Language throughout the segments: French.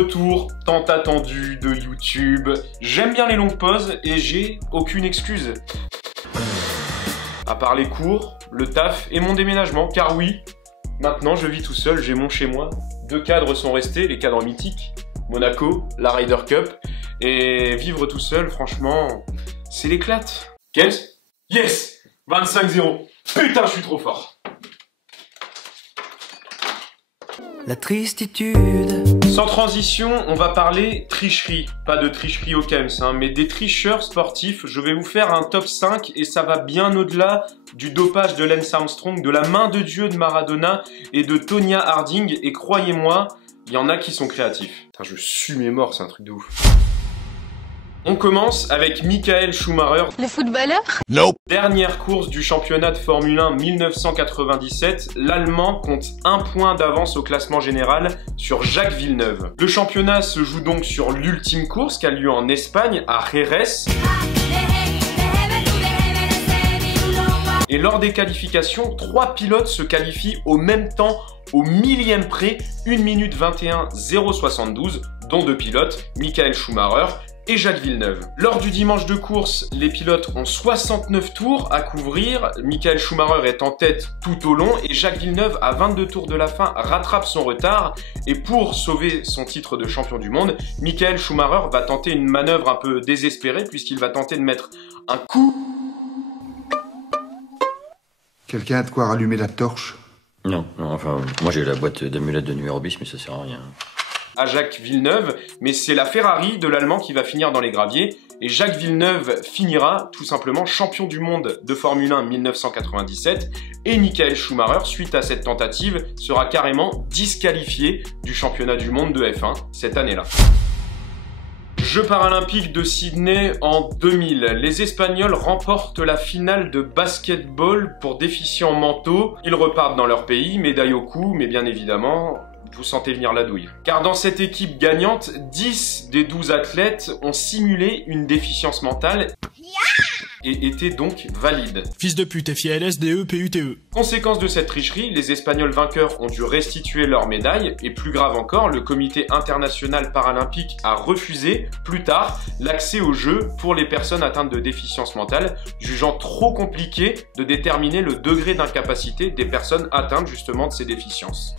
retour tant attendu de YouTube. J'aime bien les longues pauses et j'ai aucune excuse. À part les cours, le taf et mon déménagement, car oui, maintenant je vis tout seul, j'ai mon chez moi. 2 cadres sont restés, les cadres mythiques, Monaco, la Ryder Cup, et vivre tout seul, franchement, c'est l'éclate. Kels? Yes! 25-0. Putain, je suis trop fort. La tristitude. Sans transition, on va parler tricherie. Pas de tricherie au Kems, hein, mais des tricheurs sportifs. Je vais vous faire un top 5 et ça va bien au-delà du dopage de Lance Armstrong, de la main de Dieu de Maradona et de Tonya Harding. Et croyez-moi, il y en a qui sont créatifs. Putain, je sue mes morts, c'est un truc de ouf. On commence avec Michael Schumacher. Le footballeur? Nope. Dernière course du championnat de Formule 1 1997, l'Allemand compte 1 point d'avance au classement général sur Jacques Villeneuve. Le championnat se joue donc sur l'ultime course qui a lieu en Espagne, à Jerez. Et lors des qualifications, 3 pilotes se qualifient au même temps, au millième près, 1 minute 21 072, dont 2 pilotes, Michael Schumacher et Jacques Villeneuve. Lors du dimanche de course, les pilotes ont 69 tours à couvrir. Michael Schumacher est en tête tout au long et Jacques Villeneuve, à 22 tours de la fin, rattrape son retard. Et pour sauver son titre de champion du monde, Michael Schumacher va tenter une manœuvre un peu désespérée puisqu'il va tenter de mettre un coup. Quelqu'un a de quoi rallumer la torche? Non, enfin, moi j'ai la boîte d'amulettes de numéro bis, mais ça sert à rien. À Jacques Villeneuve, mais c'est la Ferrari de l'Allemand qui va finir dans les graviers et Jacques Villeneuve finira tout simplement champion du monde de Formule 1 1997 et Michael Schumacher, suite à cette tentative, sera carrément disqualifié du championnat du monde de F1 cette année-là. Jeux paralympiques de Sydney en 2000. Les Espagnols remportent la finale de basketball pour déficients mentaux. Ils repartent dans leur pays, médaille au cou, mais bien évidemment, vous sentez venir la douille. Car dans cette équipe gagnante, 10 des 12 athlètes ont simulé une déficience mentale et étaient donc valides. Fils de pute, FILSDE, PUTE. Conséquence de cette tricherie, les Espagnols vainqueurs ont dû restituer leur médaille et plus grave encore, le comité international paralympique a refusé plus tard l'accès aux Jeux pour les personnes atteintes de déficience mentale, jugeant trop compliqué de déterminer le degré d'incapacité des personnes atteintes justement de ces déficiences.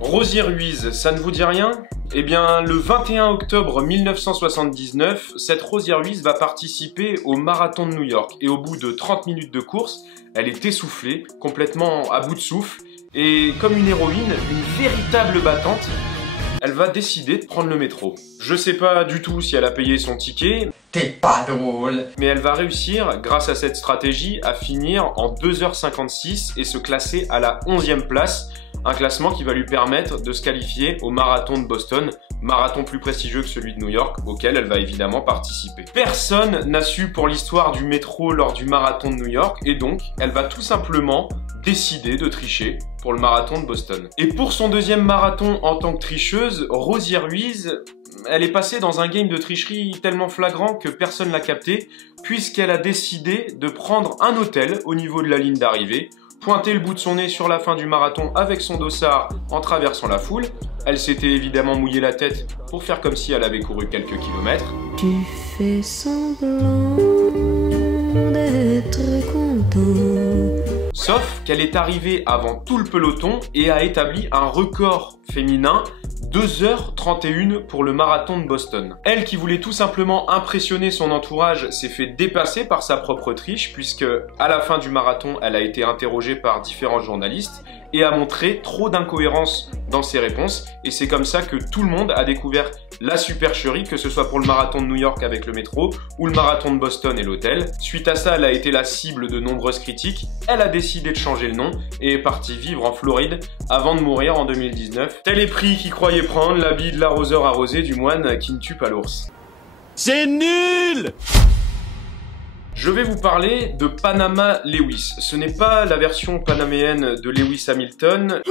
Rosier Ruiz, ça ne vous dit rien? Eh bien, le 21 octobre 1979, cette Rosier Ruiz va participer au marathon de New York. Et au bout de 30 minutes de course, elle est essoufflée, complètement à bout de souffle. Et comme une héroïne, une véritable battante, elle va décider de prendre le métro. Je sais pas du tout si elle a payé son ticket. T'es pas drôle. Mais elle va réussir, grâce à cette stratégie, à finir en 2h56 et se classer à la 11e place. Un classement qui va lui permettre de se qualifier au marathon de Boston, marathon plus prestigieux que celui de New York, auquel elle va évidemment participer. Personne n'a su pour l'histoire du métro lors du marathon de New York, et donc elle va tout simplement décider de tricher pour le marathon de Boston. Et pour son deuxième marathon en tant que tricheuse, Rosier Ruiz, elle est passée dans un game de tricherie tellement flagrant que personne l'a capté, puisqu'elle a décidé de prendre un hôtel au niveau de la ligne d'arrivée, pointer le bout de son nez sur la fin du marathon avec son dossard en traversant la foule. Elle s'était évidemment mouillé la tête pour faire comme si elle avait couru quelques kilomètres. Tu fais semblant d'être content. Sauf qu'elle est arrivée avant tout le peloton et a établi un record féminin, 2h31 pour le marathon de Boston. Elle, qui voulait tout simplement impressionner son entourage, s'est fait dépasser par sa propre triche puisque à la fin du marathon, elle a été interrogée par différents journalistes et a montré trop d'incohérences dans ses réponses. Et c'est comme ça que tout le monde a découvert la supercherie, que ce soit pour le marathon de New York avec le métro ou le marathon de Boston et l'hôtel. Suite à ça, elle a été la cible de nombreuses critiques. Elle a décidé de changer le nom et est partie vivre en Floride avant de mourir en 2019. Tel est pris qui croyait prendre l'habit de l'arroseur arrosé du moine qui ne tue pas l'ours. C'est nul! Je vais vous parler de Panama Lewis. Ce n'est pas la version panaméenne de Lewis Hamilton,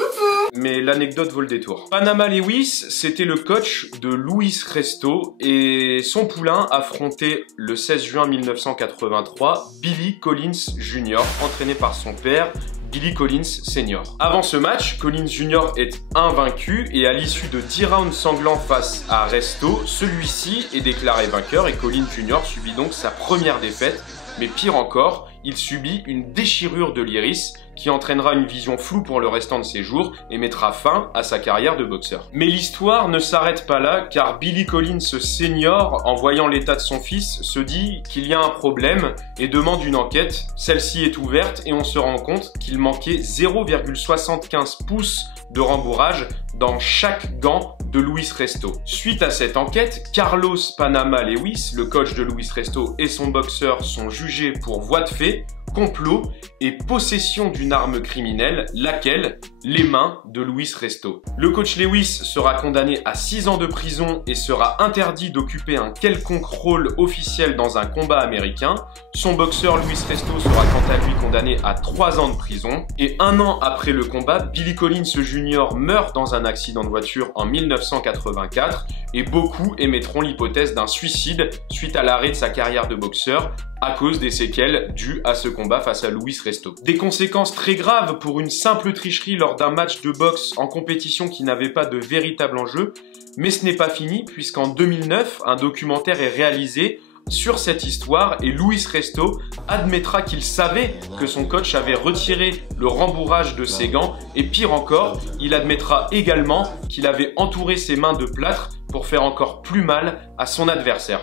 mais l'anecdote vaut le détour. Panama Lewis, c'était le coach de Luis Resto et son poulain affrontait le 16 juin 1983 Billy Collins Jr., entraîné par son père, Billy Collins Sr. Avant ce match, Collins Jr. est invaincu et à l'issue de 10 rounds sanglants face à Resto, celui-ci est déclaré vainqueur et Collins Jr. subit donc sa première défaite. Mais pire encore, il subit une déchirure de l'iris qui entraînera une vision floue pour le restant de ses jours et mettra fin à sa carrière de boxeur. Mais l'histoire ne s'arrête pas là car Billy Collins Sr., en voyant l'état de son fils, se dit qu'il y a un problème et demande une enquête. Celle-ci est ouverte et on se rend compte qu'il manquait 0,75 pouces de rembourrage dans chaque gant de Luis Resto. Suite à cette enquête, Carlos Panama Lewis, le coach de Luis Resto et son boxeur sont jugés pour voie de fait, complot et possession d'une arme criminelle, laquelle les mains de Luis Resto. Le coach Lewis sera condamné à 6 ans de prison et sera interdit d'occuper un quelconque rôle officiel dans un combat américain. Son boxeur Luis Resto sera quant à lui condamné à 3 ans de prison. Et 1 an après le combat, Billy Collins Jr. meurt dans un accident de voiture en 1984 et beaucoup émettront l'hypothèse d'un suicide suite à l'arrêt de sa carrière de boxeur à cause des séquelles dues à ce combat face à Luis Resto. Des conséquences très graves pour une simple tricherie lors d'un match de boxe en compétition qui n'avait pas de véritable enjeu, mais ce n'est pas fini puisqu'en 2009, un documentaire est réalisé sur cette histoire et Luis Resto admettra qu'il savait que son coach avait retiré le rembourrage de ses gants et pire encore, il admettra également qu'il avait entouré ses mains de plâtre pour faire encore plus mal à son adversaire.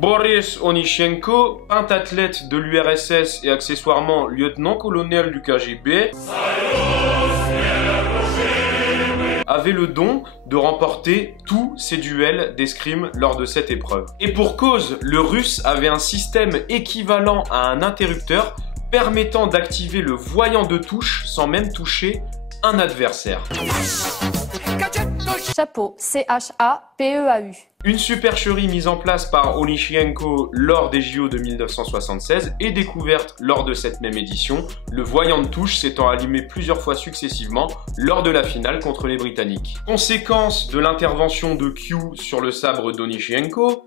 Boris Onyshenko, pentathlète de l'URSS et accessoirement lieutenant-colonel du KGB, avait le don de remporter tous ses duels d'escrime lors de cette épreuve. Et pour cause, le Russe avait un système équivalent à un interrupteur permettant d'activer le voyant de touche sans même toucher un adversaire. Chapeau, C-H-A-P-E-A-U. Une supercherie mise en place par Onyshenko lors des JO de 1976 et découverte lors de cette même édition, le voyant de touche s'étant allumé plusieurs fois successivement lors de la finale contre les Britanniques. Conséquence de l'intervention de Q sur le sabre d'Onyshenko,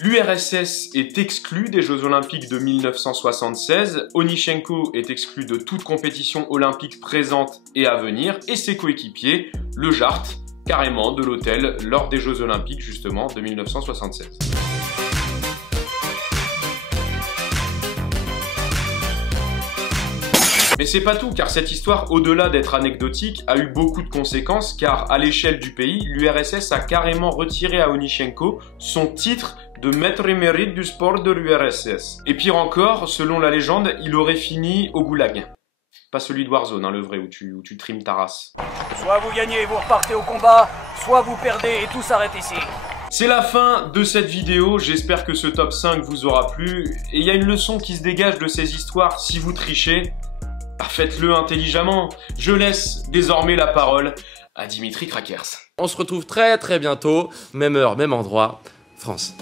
l'URSS est exclue des Jeux Olympiques de 1976, Onyshenko est exclu de toute compétition olympique présente et à venir, et ses coéquipiers le jartent carrément de l'hôtel lors des Jeux Olympiques justement de 1976. Mais c'est pas tout, car cette histoire, au-delà d'être anecdotique, a eu beaucoup de conséquences, car à l'échelle du pays, l'URSS a carrément retiré à Onyshenko son titre de maître émérite du sport de l'URSS. Et pire encore, selon la légende, il aurait fini au goulag. Pas celui de Warzone, hein, le vrai, où tu trimes ta race. Soit vous gagnez et vous repartez au combat, soit vous perdez et tout s'arrête ici. C'est la fin de cette vidéo, j'espère que ce top 5 vous aura plu. Et il y a une leçon qui se dégage de ces histoires, si vous trichez, bah faites-le intelligemment. Je laisse désormais la parole à Dimitri Krakers. On se retrouve très bientôt, même heure, même endroit, France.